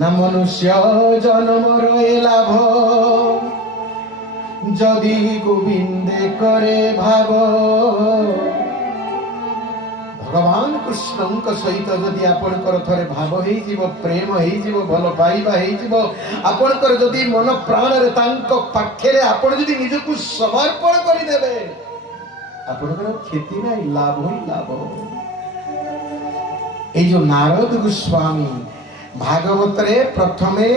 না মনুষ্য জন্মর এ লাভ যদি গোবিন্দে করে ভাব। ভগবান কৃষ্ণଙ୍କ সহিত যদি ଆପଣଙ୍କର ଥରେ ଭାବ ହେଇଯିବ, ପ୍ରେମ ହେଇଯିବ, ଭଲ ପାଇବା ହେଇଯିବ, ଆପଣଙ୍କର ଯଦି ମନ ପ୍ରାଣରେ ତାଙ୍କ ପାଖରେ ଆପଣ ଯଦି ନିଜକୁ ସମର୍ପଣ କରିଦେବେ, ଆପଣଙ୍କର କ୍ଷତି ନାହିଁ, ଲାଭ ହିଁ ଲାଭ। এই যে নারদ গোস্বামী ভাগবতরে প্রথমে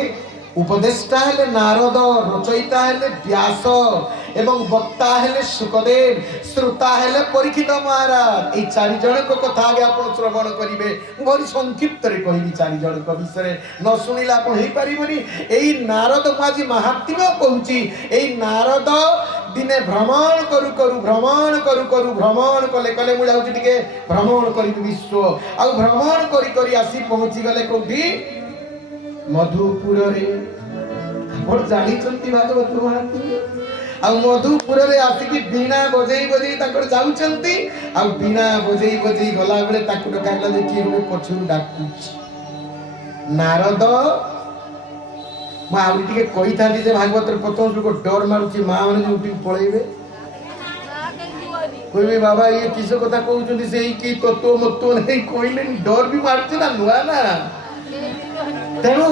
উপদেষ্টা হেলে নারদ, রচয়িতা হেলে ব্যাস এবং বক্তা হেলে সুখদেব, শ্রোতা হেলে পরীক্ষিত মহারাজ। এই চারি জনক কথা আগে আপন শ্রবণ করিবে। ভারি সংক্ষিপ্তরে কহিবি চারি জনক বিষয়ে, ন শুনিলে আপন হই পারিবনি। এই নারদ মু আজি মাহাত্ম্য কହୁছি। এই নারদ দিনে ভ্রমণ করু করু ভ্রমণ কলে কলে মু যাଉଛି ଟିକେ ভ্রমণ করিবি বিশ্ব। ଆଉ ভ্রমণ করি করি আসি পৌঁছি গলে কোটি মধুপুରରେ। ଆପଣ ଜାଣିଛନ୍ତି ଭାଗବତ ମହାତ୍ମ୍ୟ। ଆଉ ମଧୁପୁରରେ ଆସିକି ବୀଣା ବଜେଇ ବଜେଇ ତାଙ୍କର ଯାଉଛନ୍ତି। ଆଉ ବୀଣା ବଜେଇ ବଜେଇ ଗଲା ବେଳେ ତାକୁ ଡକାଗଲା ଯେ କିଏ ଗୋଟେ ପଛରୁ ଡାକୁଛି। ନାରଦ ମୁଁ ଆହୁରି ଟିକେ କହିଥାନ୍ତି ଯେ ଭାଗବତର ପ୍ରଥମ ଶ୍ଲୋକ ଡର ମାରୁଛି, ମା ମାନେ ଯୋଉଠିକି ପଳେଇବେ କହିବେ ବାବା ଇଏ କିସ କଥା କହୁଛନ୍ତି, ସେଇ କି ତତ୍ତ୍ୱ ମତ୍ତ୍ୱ ନେଇ କହିଲେନି, ଡର ବି ମାରୁଛି ନା, ନୂଆ ନା। ତେଣୁ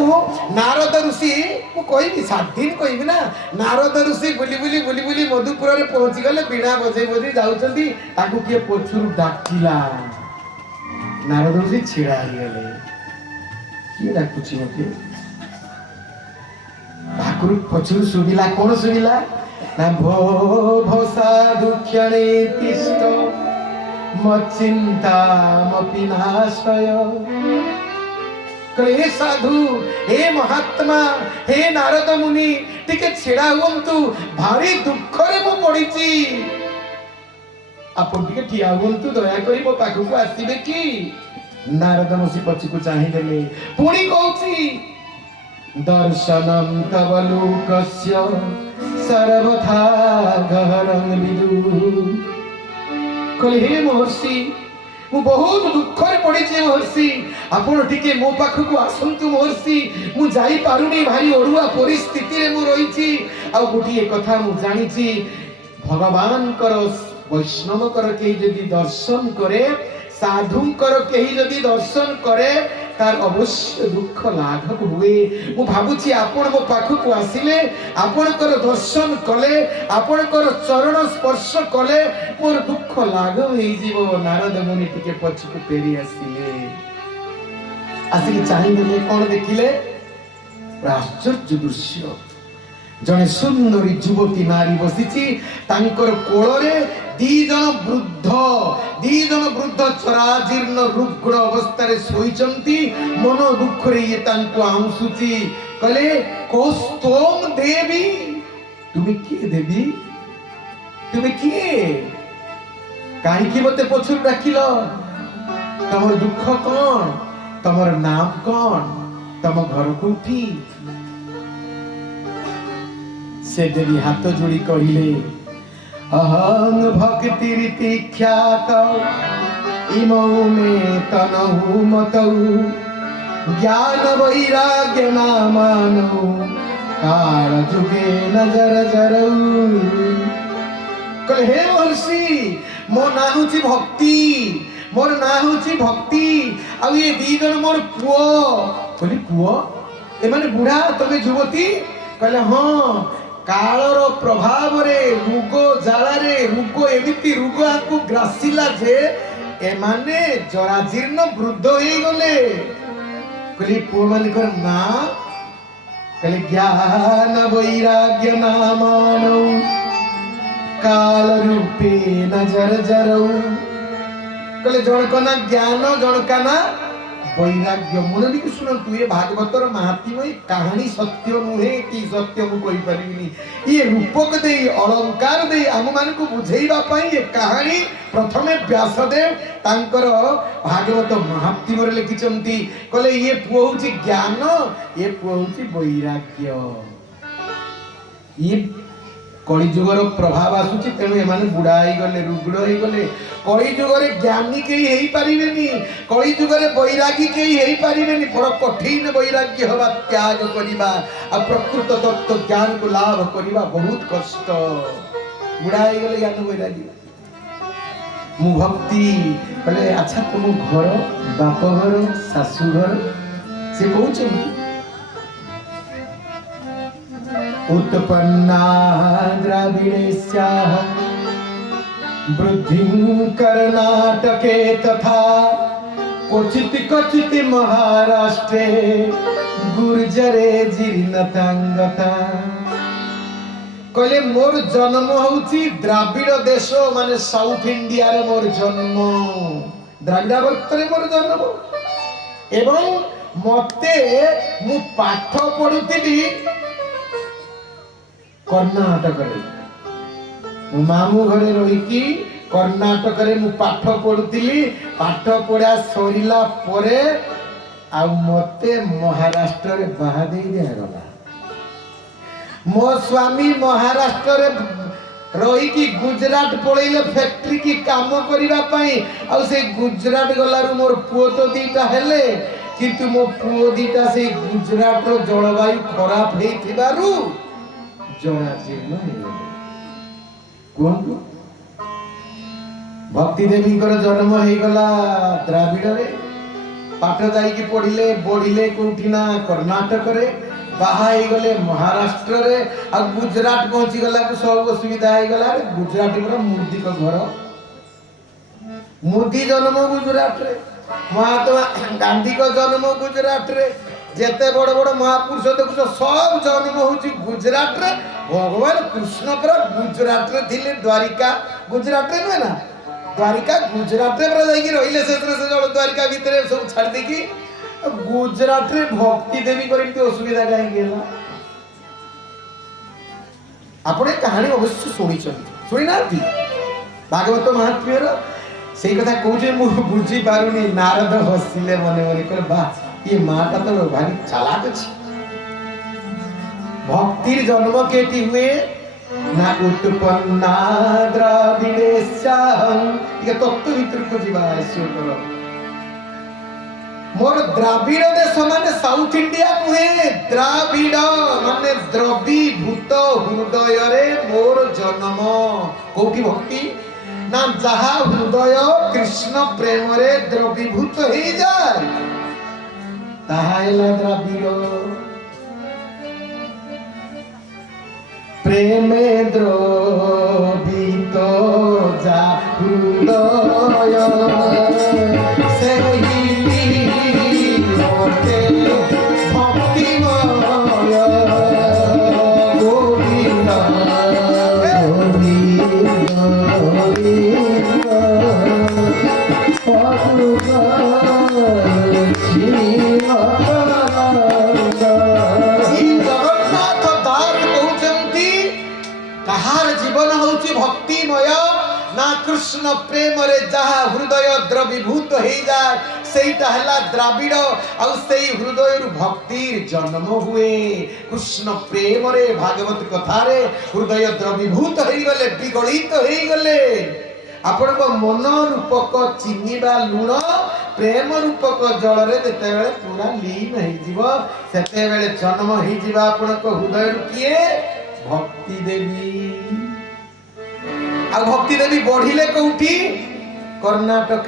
ନାରଦ ଋଷି, ମୁଁ କହିବି 7 ଦିନ କହିବି ନା, ନାରଦ ଋଷି ବୁଲି ବୁଲି ବୁଲି ବୁଲି ମଧୁପୁରରେ ପହଞ୍ଚି ଗଲେ, ବୀଣା ବଜେଇ ବଜେଇ ଯାଉଛନ୍ତି, ତାକୁ କିଏ ପଛରୁ ଡାକିଲା। ନାରଦ ଋଷି ଛିଡା ହେଇଗଲେ, କିଏ ଡାକୁଛି ମତେ? ପାଖରୁ ପଛରୁ ଶୁଭିଲା, କଣ ଶୁଭିଲା ନା ଭୋ ଭୋ ସାଧୁ କ୍ଷଣେ ତିଷ୍ଠ ମଚିନ୍ତାମପି ନାଶୟ। हे साधु, हे महात्मा, हे नारद मुनि, टिके छिड़ा हुंतु, भारी दुख रे मु पड़ीची। आपण टिके ठिया हुंतु, दया करी मो पाखु आसीबे की? नारद मुसी पछिकु चाहि देले, पुणी कहूची दर्शनम तव लोकस्य सर्वथा गहनं विदु। कहले हे महर्षि, मु बहुत दुख रे पड़ीची महर्षि, आपण टिके मो पाखु आसंतु महर्षि, मु जाई पारुनी, भारी ओडुआ परिस्थिति रे मु रहिची। आ गोटिए कथा मु जानिची, भगवान कर वैष्णव कर केही जदि दर्शन करे, साधु कर केही जदि दर्शन करे, तार अवश्य दुख लाघव हुए। मु भाबुची आपण मो पाखु आसिले, आपण कर दर्शन कले, आपण कर चरण स्पर्श कले, मोर दुख लाघव होई जीवो। नारद मुनि टिके पछकु फेरी आसिले, आसिक चाहिए कौन देखिले? आश्चर्य दृश्य। जने सुंदरी युवती नारी बसीची, तांकर कोଳରେ दी जन वृद्ध चराजीर्ण रुग्ण अवस्था शोइचंती। मन दुख रे ये तांको आंसुची। कहले कौस्तोम देवी, तुमे किए देवी, तुमे किए, काहे कि मते पछुर डाकिलो? तमर दुख कौन, तमर नाम कौन, तम घर कोठी? से देवी हाथ जोड़ी कहिले अहं भक्ति रीति ख्यात इमौ में तनहु मतौ ज्ञान वैराग्य नामानो काल जुगे नजर जरौ। कहले हे महर्षि, मो ना होची भक्ति, मोर ना होची भक्ति। आ ये दी जन मोर पुओ। कहली पुओ ए माने बुढ़ा, तमे युवती? कहले हां, कालर प्रभाव रे रुग जाला रे रुग एमिति रुग आकु ग्रासिला जे ए माने जराजीर्ण वृद्ध होई गले। कहली पुओ मानकर ना? कहले ज्ञान वैराग्य नामानो काल रूपे नजर जरौ। कहले जनक ना ज्ञान, जनका ना वैराग्य। मन की शुणु, ये भागवतर महात्म्य कहानी सत्य नुहे कि सत्य मु कहि परिबिनी। ये रूपक दे अलंकार दे आम मान को बुझेइबा पई ये कहानी प्रथमे व्यासदेव तांकर भागवत महात्म्य रे लिखिचंती। कहले ये पुओ होची ज्ञान, ये पुओ होची वैराग्य। ये कलिजुगर प्रभाव आसुची तेणु एमाने बुढ़ा ही गले रुग्ण ही गले कलिजुगर ज्ञानी केही हेई पारिबेनी कलिजुगर बैरागी केही हेई पारिबेनी बड़ कठिन वैराग्य हवा त्याग करिबा आ प्रकृत तत्व ज्ञान को लाभ करिबा बहुत कष्ट बुढ़ा ही गले ज्ञान वैरागी मु भक्ति बोले अच्छा तुम घर बाप घर सासू घर से कहउछन उत्पन्ना द्राविडेस्याः वृद्धिं कर्णाटके तथा क्वचित् क्वचित् महाराष्ट्रे गुर्जरे जीर्णतांगता कहले मोर जन्म होउची द्राविड़ देश माने साउथ इंडिया रे मोर जन्म द्राविड़ावर्त रे मोर जन्म एवं मते मु पाठ पढुतिली कर्णाटक रे मामू घरे रही कर्णाटक रे मु पाठ पढुतिली पाठ पढ़ा सरिला परे आ मते महाराष्ट्र रे बाहा दे दिया गला मो स्वामी महाराष्ट्र रे रही कि गुजरात पळैले फैक्ट्री की काम करिबा पई आ से गुजरात गलारु मोर पुओ तो दीटा हेले किंतु मो पुओ दीटा से गुजरात रो जलवायु खराब हेई थिबारु जड़ा जीर्ण हेले कोन भक्ति देवी कर जन्म हे गला द्राविड़ रे पाठ जाई की पढिले बढ़िले कोठिना कर्नाटक रे बाहा ही गले महाराष्ट्र रे आ गुजरात पहुंची गला को सब सुविधा हे गला गुजरात रे मोदी का घर मोदी जन्म गुजरात रे महात्मा गांधी का जन्म गुजरात रे जेते बड़ बड़ महापुरुष देखुछ सब जन्म होची गुजरात रे भगवान कृष्ण पर गुजरात रे थिले द्वारिका गुजरात रे ना द्वारिका गुजरात रे पर जाई की रहिले से द्वारिका भीतर सब छाड़ दे की गुजरात रे भक्ति देवी करती असुविधा कहीं गेला आपने कहानी अवश्य शुणी शुणी ना भागवत महात्म्य से कथा कहूचे मु बुझी पारुनी नारद हसिले मने मने कहले बा ये माता तो भारी चालाक अछि भक्तिर जन्म केटी हुए ना उत्पन्ना द्राविडेस्याहं ये तत्व भीतर को जीवा आश्चर्य करो मोर द्राविड़ देश माने साउथ इंडिया नुहे द्राविड़ माने द्रवीभूत हृदय रे मोर जन्म कोठी भक्ति ना जहा हृदय कृष्ण प्रेम रे द्रवीभूत हो जाए ताहा एला द्राविड़ प्रेमे द्रवीत जा हृदय कृष्ण प्रेम रे जहा हृदय द्रवीभूत हो जाए सेटा हला द्राविड़ आ सेई हृदय रु भक्तिर जन्म हुए कृष्ण प्रेम रे भागवत कथा रे हृदय द्रवीभूत हो गले विगलित हो गले आपण को मन रूपक चीनी बा लूण प्रेम रूपक जल रे जते बेले पूरा लीन हो जीव सेते बेले जन्म हो जीवा आपण को हृदय रु किए भक्ति देवी आ भक्ति देवी बढ़िले कोठी कर्नाटक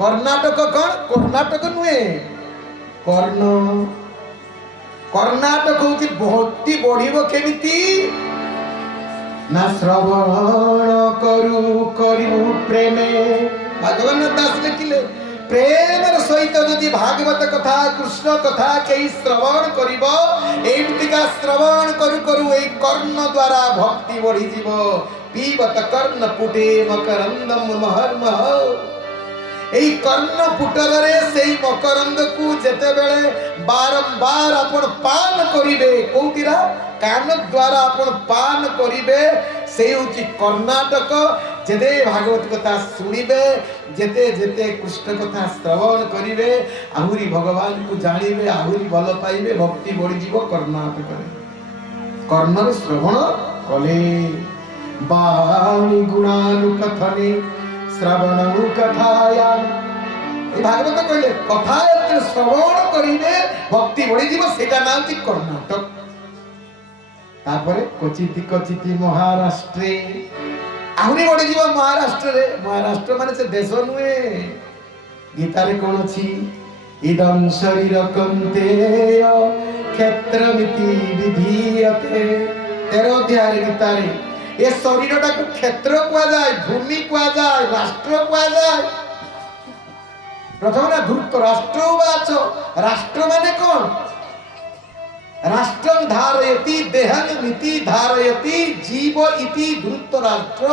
कर्नाटक कौन कर्नाटक नुहे कर्ण कर्नाटक होती भक्ति बढ़िबो केमिति ना श्रवण करू करू प्रेमे भगवान दास लिखिले प्रेम सहित यदि भागवत कथा कृष्ण कथा कई श्रवण करिबो एमतिका श्रवण करू करू ए कर्ण द्वारा भक्ति बढ़ी जीवो पीबत कर्ण पुटे मकरंदम महर्मह एई कर्ण पुटर रे सेई मकरंद को जेते बेले बारंबार आपण पान करिवे कोउतिरा कान द्वारा आपण पान करिवे सेई होची कर्नाटक जेते भागवत कथा सुनिबे जेते जेते कृष्ण कथा श्रवण करिवे आहुरी भगवान को जानिबे आहुरी भल पाइबे भक्ति बढ़ी जीवो कर्नाटक रे कर्ण रे श्रवण କଲେ ବାଣୀ ଗୁଣାନୁକଥନେ ଶ୍ରବଣ କଥାୟା। ଏ ଭାଗବତ କହିଲେ କଥା ଶ୍ରବଣ କରିଲେ ଭକ୍ତି ବଢିଯିବ, ସେଇଟା ନାଁ ହେଉଛି କର୍ଣ୍ଣାଟକ। ତାପରେ କ୍ୱଚିତି କ୍ୱଚିତି ମହାରାଷ୍ଟ୍ରେ, ଆହୁରି ବଢିଯିବ ମହାରାଷ୍ଟ୍ରରେ। ମହାରାଷ୍ଟ୍ର ମାନେ ସେ ଦେଶ ନୁହେଁ। ଗୀତାରେ କଣ ଅଛି? ଇଦଂ ଶରୀର କନ୍ତେୟ କ୍ଷେତ୍ରମିତି ବିଧୀୟତେ। 13 ଅଧ୍ୟାୟରେ ଗୀତାରେ ଏ ଶରୀରଟାକୁ କ୍ଷେତ୍ର କୁହାଯାଏ, ଭୂମି କୁହାଯାଏ, ରାଷ୍ଟ୍ର କୁହାଯାଏ। ପ୍ରଥମ ନା ଧୂର୍ତ ରାଷ୍ଟ୍ର ବାଚ। ରାଷ୍ଟ୍ର ମାନେ କଣ? ରାଷ୍ଟ୍ରଂ ଧାରୟତି ଦେହଂ ମିତି ଧାରୟତି ଜୀବ ଇତି ଧୂର୍ତ ରାଷ୍ଟ୍ର।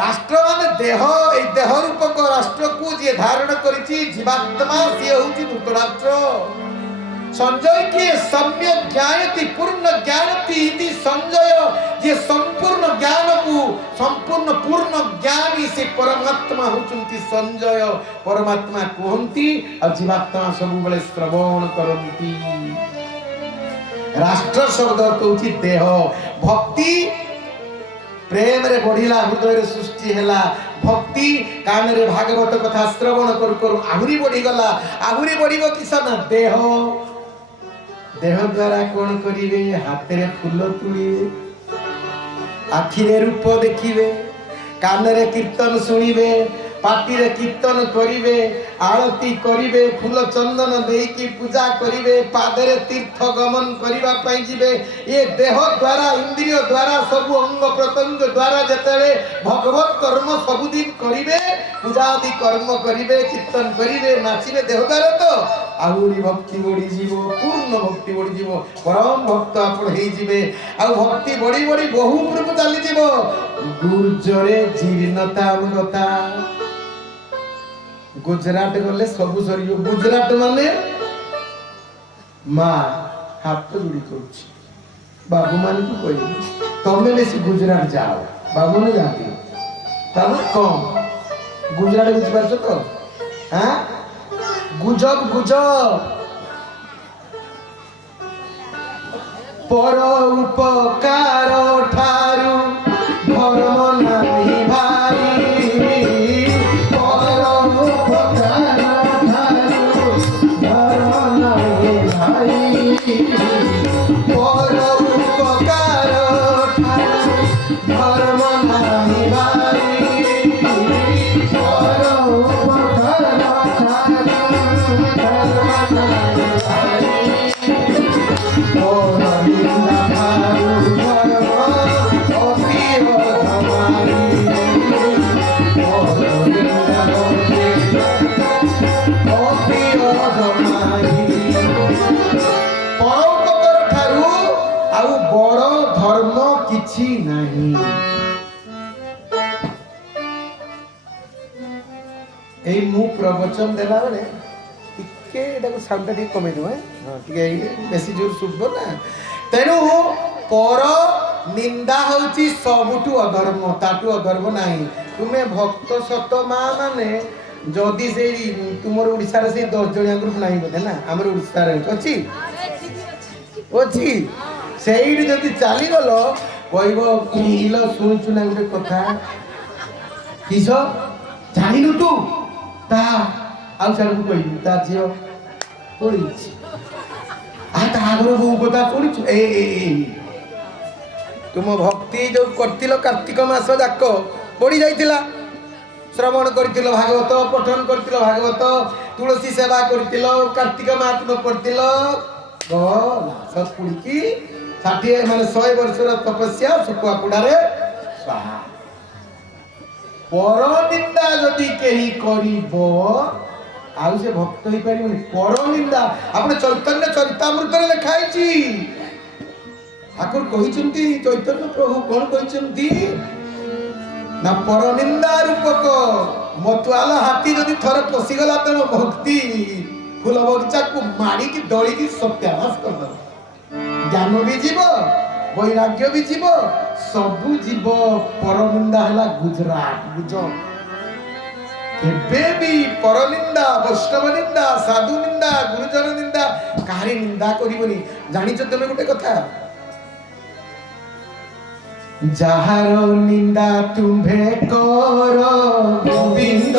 ରାଷ୍ଟ୍ର ମାନେ ଦେହ। এই দেহ রূপক রাষ্ট্রকু যে ধারণ করেছি জীবাত্মা, সে হচ্ছে ধূর্ত রাষ্ট্র। সঞ্জয় কিয়ে সম্যক জ্ঞায়তি পূর্ণ জ্ঞানতি ইতি সঞ্জয়, যে সম্পূর্ণ জ্ঞানকু সম্পূর্ণ পূর্ণ জ্ঞানী সে পরমাত্মা হচ্ছন্তি সঞ্জয়। পরমাত্মা কুহন্তি আর জীবাত্মা ସବୁବେଳେ শ্রবণ করন্তি। রাষ্ট্র শব্দ অর্থ হচ্ছে দেহ। ভক্তি প্রেম রে বঢ়িলা, হৃদয় সৃষ্টি হেলা। ভক্তি কাନରେ ভাগবত কথা শ্রবণ কରୁ কରୁ আহুরি বঢ়ি গলা। আহুরি বঢ়িব কিস না দেহ। দেহ দ্বারা কোন করিবে? হাতেরে ফুল তুলিবে, আখিরে রূপ দেখিবে, কাନରେ কীর্তন শুনিবে, পাটিরে কীর্তন করিবে, আরতি করিবে, ফুল চন্দন দেইকি পূজা করিবে, পাদরে তীর্থ গমন করিবা পাই ଯିବେ। ଏ ଦେହ ଦ୍ୱାରା ଇନ୍ଦ୍ରିୟ ଦ୍ୱାରା ସବୁ ଅଙ୍ଗ ପ୍ରତ୍ୟଙ୍ଗ ଦ୍ୱାରା ଯେତେବେଳେ ଭଗବତ କର୍ମ ସବୁଦିନ କରିବେ, ପୂଜା ଆଦି କର୍ମ କରିବେ, କୀର୍ତ୍ତନ କରିବେ, ନାଚିବେ, ଦେହ ଦ୍ୱାରା ତ ଆହୁରି ଭକ୍ତି ବଢିଯିବ, ପୂର୍ଣ୍ଣ ଭକ୍ତି ବଢିଯିବ, ପରମ ଭକ୍ତ ଆପଣ ହେଇଯିବେ। ଆଉ ଭକ୍ତି ବଢି ବଢି ବହୁ ଉପରକୁ ଚାଲିଯିବ। ଗୁର୍ଜରେ ଜୀର୍ଣ୍ଣତା ଅଙ୍ଗତା। गुजरात गले सबु सरी। गुजरात माने माँ हाथ जोड़ी करुछि, बाबू मान को कहि तमे बेसी गुजरात जाओ, बाबू ने जाती तमे कम गुजरात बुझ पारछ तो? हां गुजब गुजब पर उपकार ठारू धर्म नाही भाई। प्रवचन देला बेले टिके एटाको साउंड टिके कमे दो। हां टिके बेसी जोर सुबो ना। तेनु पर निंदा होची सबुटु अधर्म, ताटु अधर्म नाही। तुमे भक्त सत मा माने जदी से तुमर उड़ीसा रे से 10 जणिया ग्रुप नाही बोले ना, हमर उड़ीसा रे अछि अछि सेही जदी चाली गलो कहबो इलो सुनछु ना गुटे कथा किसो जानिनु तू ता आउ सार को कहि ता जियो कोड़ी आ ता आगरो बो कथा कोड़ी ए ए ए तुम भक्ति जो करतिलो कार्तिक मास जाक पड़ी जाइतिला, श्रवण करतिलो भागवत, पठन करतिलो भागवत, तुलसी सेवा करतिलो, कार्तिक महात्म्य पढ़तिलो, गला सब पुड़ी की 60 माने 100 वर्षर तपस्या सुकुआ पुडारे स्वाहा। पर निंदा जदि केही करिबो आउ से भक्त होई परिबनी। पर निंदा आपण चैतन्य चरितामृत रे लिखाइछि। ठाकुर कहिसंती चैतन्य प्रभु कोन कहिसंती ना पर निंदा रूपक मतवाला हाथी जदि थरे पसी गला त भक्ति फूल बगीचा को मारी की दड़ी की सत्यानाश कर दो। ज्ञान भी जीव, वैराग्य भी जीव, सबु जीव। परनिंदा हला गुजरात बुझ केबे भी परनिंदा, वैष्णव निंदा, साधु निंदा, गुरुजन निंदा काहारी निंदा करिबनी। जानिछ तमे गुटे कथा যাহার নিন্দা তুমি কর গোবিন্দ,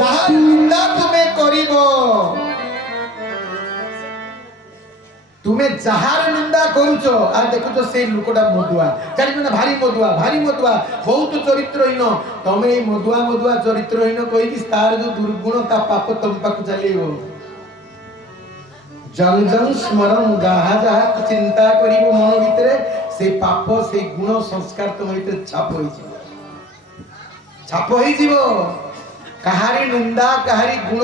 যাহার নিন্দা তুমি করিব, তুমি যাহার নিন্দা করুছ। আর দেখুছ সেই লোকটা মদুয়া, জানিছ না ভারি মদুয়া, ভারি মদুয়া, বহুত চরিত্রহীন। তুমি এই মদুয়া মদুয়া চরিত্রহীন কইকি তার যে দুর্গুণ তা পাপ তম পাখু চালিব। জং জং স্মরণ যাহা যাহা চিন্তা করিব মন ভিতরে, সেই পাপ সেই গুণ সংস্কার তোম ভিতরে ছাপ হইଯିବ, ছাপ হইଯିବ। কাহারি নিন্দা কাহারি গুণ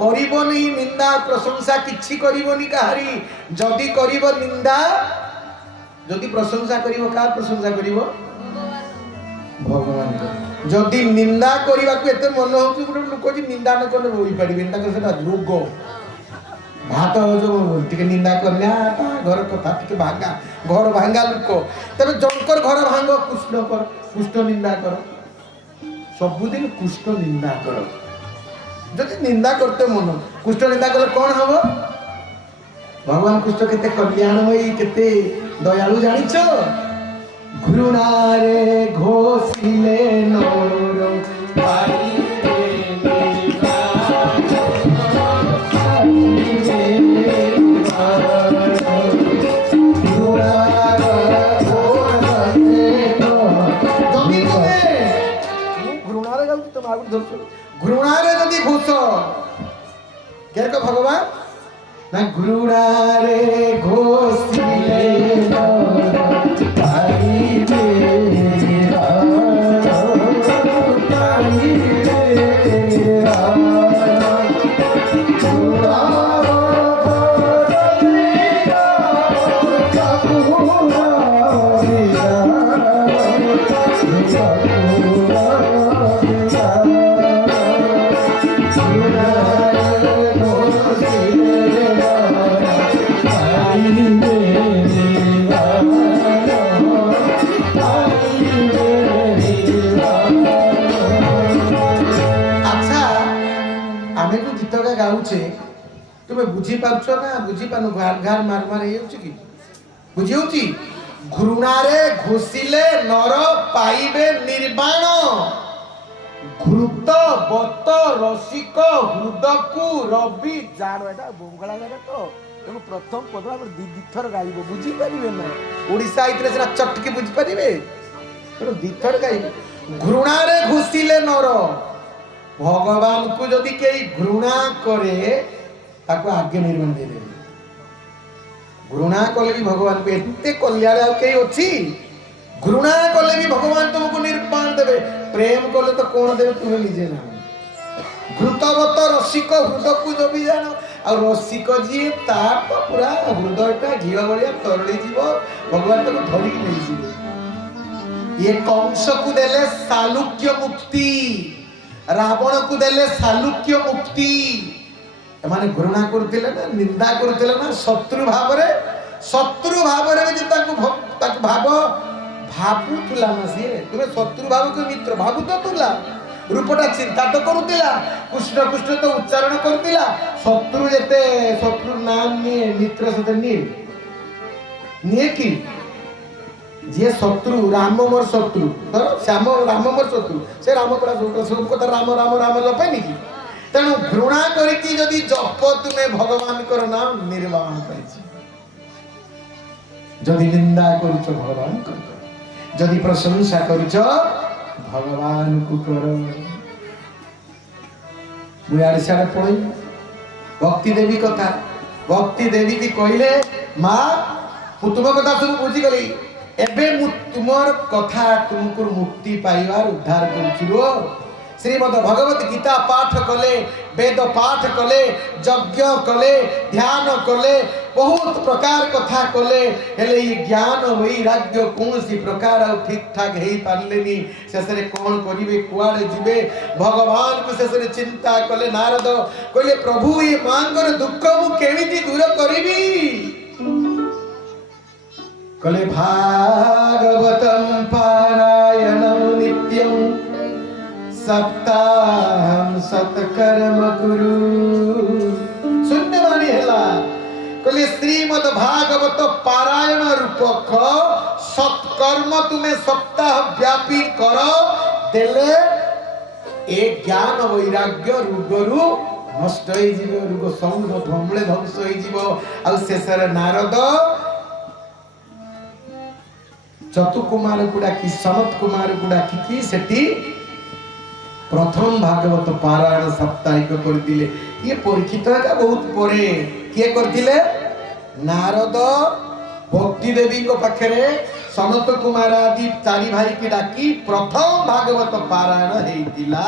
করিবনি, নিন্দা প্রশংসা কিছু করিবনি কাহারি। যদি করিব নিন্দা, যদি প্রশংসা করিব, কার প্রশংসা করিব? ভগবান। যদি নিন্দা করিবাকু এতে মন হচ্ছে গোটে লোক যে নিন্দা ন কলে রই পারিবেনি, তাকে সেটা রোগ। ভাত টিকে নিন্দা করলে ঘর কথা টিকে ভাঙ্গা, ঘর ভাঙ্গা লোক। তবে জনকর ঘর ভাঙ্গ, কৃষ্ণ কর, কৃষ্ণ নিন্দা কর, सबुदिन कृष्ण निंदा कर। जदि निंदा करते मन, कृष्ण निंदा कले कौन हम? भगवान कृष्ण केते कल्याणमयी केते दयालु जानिछ। घृणारे घोषिले नर पाइबे घृणारे जदि घोष क्या को भगवान ना घृणारे घोषिले तुम बुझी पार्छ ना बुझी पानु घार घार मार मार कि बुझी होची। घृणारे घोषिले नर पाइबे निर्वाण, घृत बत रसिक हृदकु रवि जान। एटा बंगला जागा तो एगो प्रथम पद हम दी थर गाइबो, बुझी परिबे ना। ओडिसा आइतले सेना चटके बुझी परिबे, तो दी थर गाइबो। घृणारे घोषिले नर, भगवान को जदि केई घृणा करे ताको आगे निर्माण दे दे। घृणा कले भी भगवान को एते कल्याण के अछि, घृणा कले भी भगवान तुमको निर्माण देबे। प्रेम कले तो कोन देबे तुमे निजे ना। घृतवत रसिक हृदय को जबि जानो, आ रसिक जी तार तो पूरा हृदयटा घिया भलिया तरली जीव, भगवान तो धरि के नै जीव। ये कंस को देले सालुक्य मुक्ति, रावण को देले सालुक्य मुक्ति। माने घृणा करथिले ना, निंदा करथिले ना, शत्रु भाव रे जे ताको भाव भाबुतुला ना से। तुमे शत्रु भाव को मित्र भाबुत तुला, रूपटा चिंता तो करुतिला, कृष्ण कृष्ण तो उच्चारण करतिला। शत्रु जेते शत्रु नाम निये, मित्र सते निये कि जे शत्रु राम मोर शत्रु, श्याम राम मोर शत्रु, से राम पड़ा सब कथा राम राम राम जपेनि कि। तेणु घृणा करिकी जदि जप तुमे भगवान कर नाम निर्वाण करिछि। जदि निंदा करुछ भगवान कर, जदि प्रशंसा करुछ भगवान को कर। मुयार सारे पढै भक्ति देवी कथा, भक्ति देवी की कहले मां तुम कथा सब बुझी गली, एबे तुमर कथा तुमको मुक्ति पाइबार उद्धार करुछिरो। श्रीमद भगवत गीता पाठ कले, वेद पाठ कले, यज्ञ कले, ध्यान कले, बहुत प्रकार कथा कले, हेले ये ज्ञान वैराग्य कौनसी प्रकार ठीक ठाक हे पारलेनी। शेषरे कौन करिवे, कुआडे जिवे, भगवान को शेषरे चिंता कले। नारद कहले प्रभु ये मांगर दुख मु केमिति दूर करिवी? कले भागवतम पारायणं नित्यं सप्ताहं सत्कर्म कुरु। सुनने वाली हेला कहले श्रीमद भागवत पारायण रूपक सत्कर्म तुम्हें सप्ताह व्यापी कर देले ए ज्ञान वैराग्य रोगरू नष्ट हो जीव रोग सब ध्वंबले ध्वंस हो जीव आ शेषर नारद चतु कुमार को डाकी सनत कुमार को डाकी सेठी प्रथम भागवत पारायण साप्ताहिक करदिले ये परीक्षित का बहुत परे किए करदिले नारद भक्ति देवी को पाखरे सनत कुमार आदि चारि भाई की डाकी प्रथम भागवत पारायण हेतिला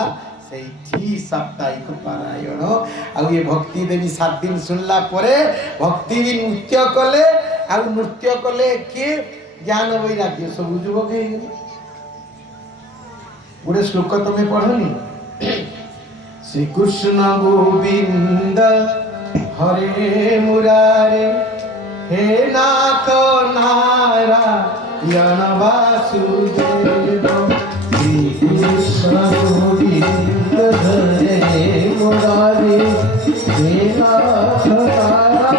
सेठी साप्ताहिक पारायण आ ये भक्ति देवी 7 दिन सुनला परे भक्ति भी नृत्य कले आ नृत्य कले के ज्ञान वैराग्य सब युवक हे गोटे श्लोक तुम्हें पढ़नी श्री कृष्ण गोविंद हरे मुरारे हे नाथ नारायण वासुदेव श्री कृष्ण गोविंद हरे मुरारे हे नाथ नारायण वासुदेव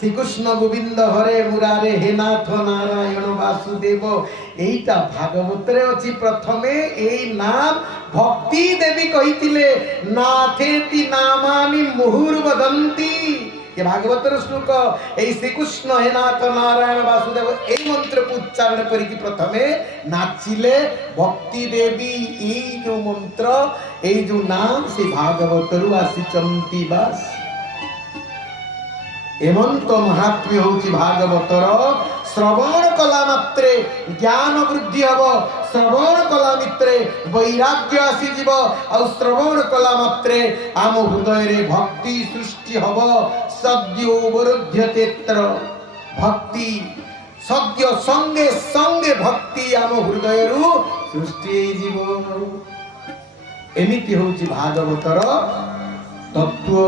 श्रीकृष्ण गोविंद हरे मुरारे हे नाथ नारायण वासुदेव एटा भागवत रे अछि प्रथमे एई नाम भक्ति देवी कहितिले नाथेति नामानि मुहुर्वदन्ति ये भागवत श्लोक एई श्रीकृष्ण हे नाथ नारायण वासुदेव एई मंत्र को उच्चारण करिकि प्रथमे नाचिले भक्ति देवी एई जो मंत्र एई जो नाम से भागवत रु आसीचंती बास एमंत महात्म्य होची भागवतर श्रवण कला मात्रे ज्ञान वृद्धि हब श्रवण कला मित्रे वैराग्य आसी जीव आ श्रवण कला मात्रे आम हृदय रे भक्ति सृष्टि हब सद्यो वरुध्यतेत्र भक्ति सद्य संगे संगे भक्ति आम हृदय रु सृष्टि जीव एमिति होची भागवतर तत्व